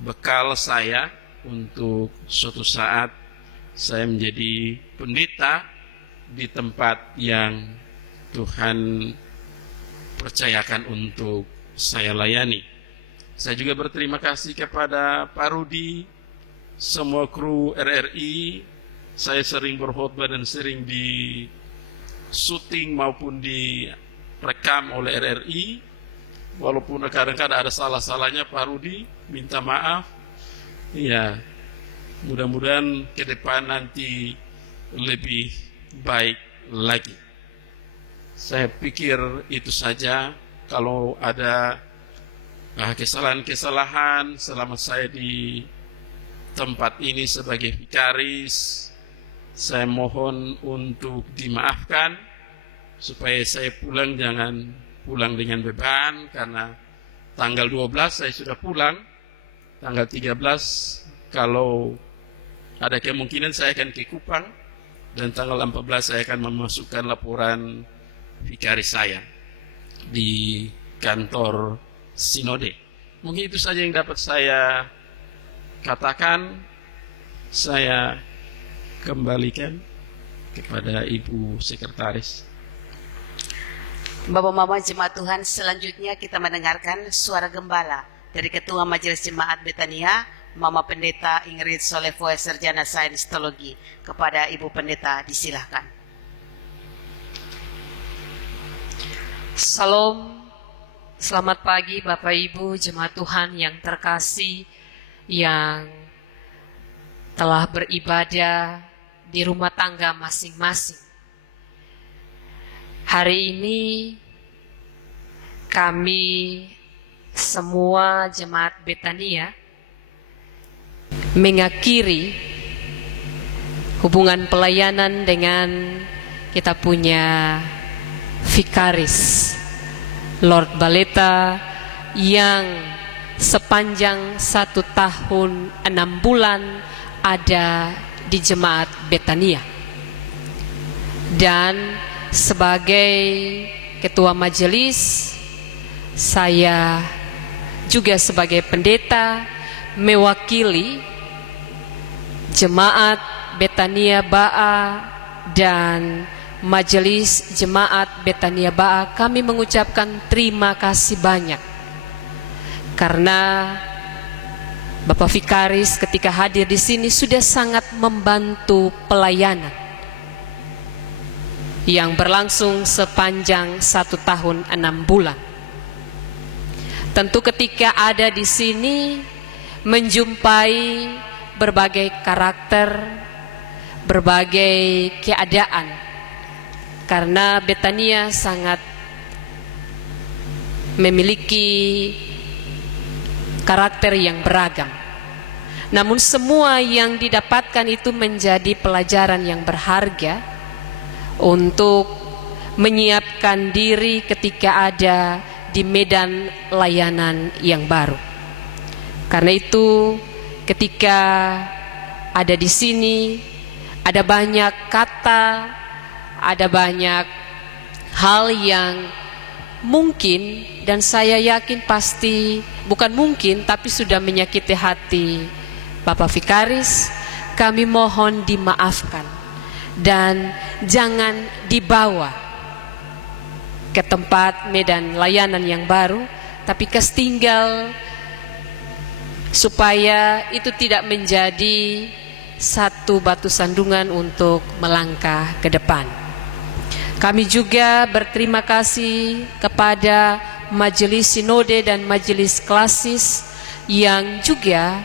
bekal saya untuk suatu saat saya menjadi pendeta di tempat yang Tuhan percayakan untuk saya layani. Saya juga berterima kasih kepada Pak Rudi, semua kru RRI. Saya sering berkhotbah dan sering di syuting maupun direkam oleh RRI. Walaupun kadang-kadang ada salah-salahnya Pak Rudi, minta maaf. Ya, mudah-mudahan ke depan nanti lebih baik lagi. Saya pikir itu saja. Kalau ada kesalahan-kesalahan selama saya di tempat ini sebagai vikaris, saya mohon untuk dimaafkan supaya saya pulang jangan pulang dengan beban, karena tanggal 12 saya sudah pulang, tanggal 13 kalau ada kemungkinan saya akan ke Kupang, dan tanggal 14 saya akan memasukkan laporan vikaris saya di kantor Sinode. Mungkin itu saja yang dapat saya katakan. Saya kembalikan kepada Ibu Sekretaris. Bapak Mama Jemaat Tuhan, selanjutnya kita mendengarkan suara gembala dari Ketua Majelis Jemaat Betania, Mama Pendeta Ingrid Solefoe, Sarjana Sains Teologi. Kepada Ibu Pendeta disilahkan. Salam, selamat pagi Bapak Ibu Jemaat Tuhan yang terkasih, yang telah beribadah di rumah tangga masing-masing. Hari ini kami semua Jemaat Betania mengakhiri hubungan pelayanan dengan kita punya vikaris Lord Baleta yang sepanjang 1 tahun 6 bulan ada di Jemaat Betania. Dan sebagai ketua majelis, saya juga sebagai pendeta mewakili Jemaat Betania Ba'a dan Majelis Jemaat Betania Ba'a, kami mengucapkan terima kasih banyak karena Bapak Vikaris ketika hadir di sini sudah sangat membantu pelayanan yang berlangsung sepanjang 1 tahun 6 bulan. Tentu ketika ada di sini menjumpai berbagai karakter, berbagai keadaan, karena Betania sangat memiliki karakter yang beragam. Namun semua yang didapatkan itu menjadi pelajaran yang berharga untuk menyiapkan diri ketika ada di medan layanan yang baru. Karena itu ketika ada di sini, ada banyak kata, ada banyak hal yang mungkin, dan saya yakin pasti bukan mungkin tapi sudah menyakiti hati Bapak Vikaris. Kami mohon dimaafkan dan jangan dibawa ke tempat medan layanan yang baru, tapi ketinggal supaya itu tidak menjadi satu batu sandungan untuk melangkah ke depan. Kami juga berterima kasih kepada Majelis Sinode dan Majelis Klasis yang juga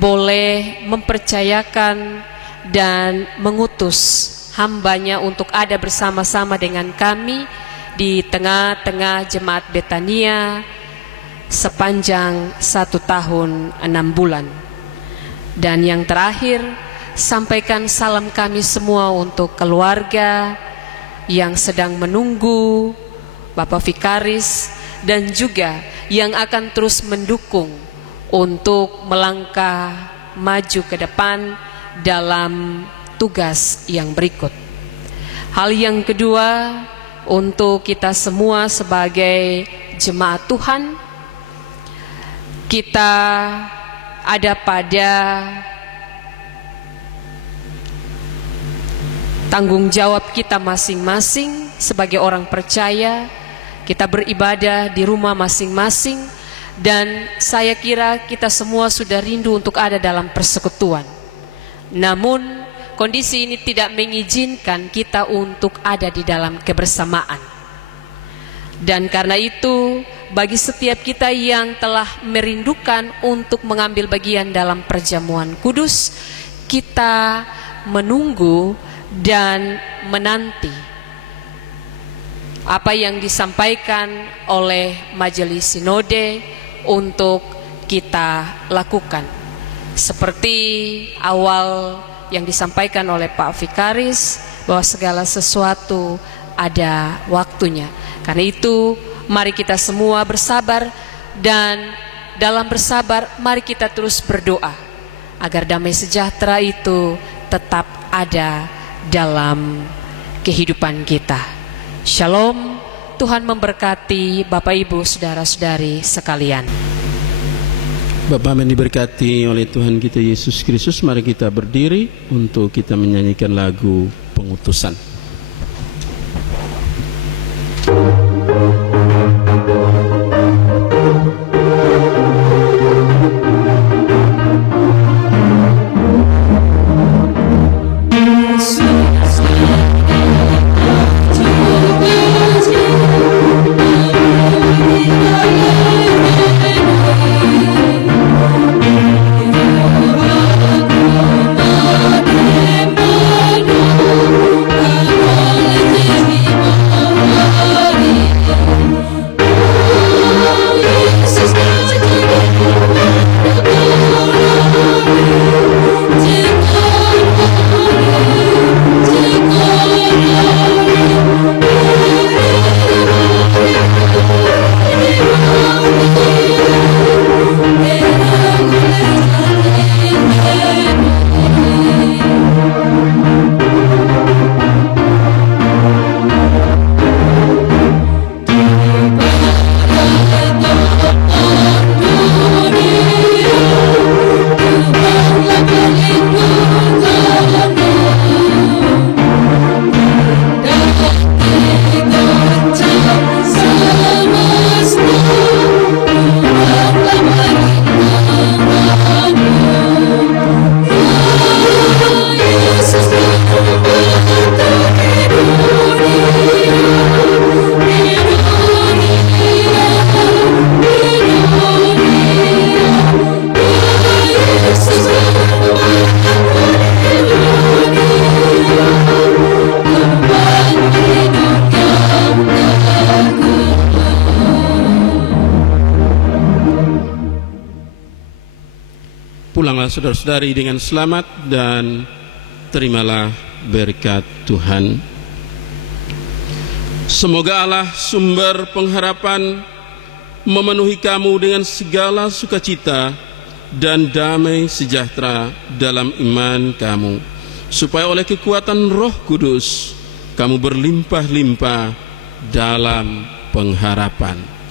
boleh mempercayakan dan mengutus hambanya untuk ada bersama-sama dengan kami di tengah-tengah Jemaat Betania sepanjang 1 tahun 6 bulan. Dan yang terakhir, sampaikan salam kami semua untuk keluarga yang sedang menunggu Bapak Vikaris dan juga yang akan terus mendukung untuk melangkah maju ke depan dalam tugas yang berikut. Hal yang kedua, untuk kita semua sebagai jemaat Tuhan, kita ada pada tanggung jawab kita masing-masing sebagai orang percaya. Kita beribadah di rumah masing-masing, dan saya kira kita semua sudah rindu untuk ada dalam persekutuan. Namun kondisi ini tidak mengizinkan kita untuk ada di dalam kebersamaan. Dan karena itu, bagi setiap kita yang telah merindukan untuk mengambil bagian dalam perjamuan kudus, kita menunggu dan menanti apa yang disampaikan oleh Majelis Sinode untuk kita lakukan. Seperti awal yang disampaikan oleh Pak Vikaris, bahwa segala sesuatu ada waktunya. Karena itu mari kita semua bersabar, dan dalam bersabar mari kita terus berdoa agar damai sejahtera itu tetap ada dalam kehidupan kita. Shalom, Tuhan memberkati Bapak Ibu saudara-saudari sekalian. Bapak yang diberkati oleh Tuhan kita Yesus Kristus, mari kita berdiri untuk kita menyanyikan lagu pengutusan. Amen. Pulanglah saudara-saudari dengan selamat dan terimalah berkat Tuhan. Semoga Allah sumber pengharapan memenuhi kamu dengan segala sukacita dan damai sejahtera dalam iman kamu, supaya oleh kekuatan Roh Kudus kamu berlimpah-limpah dalam pengharapan.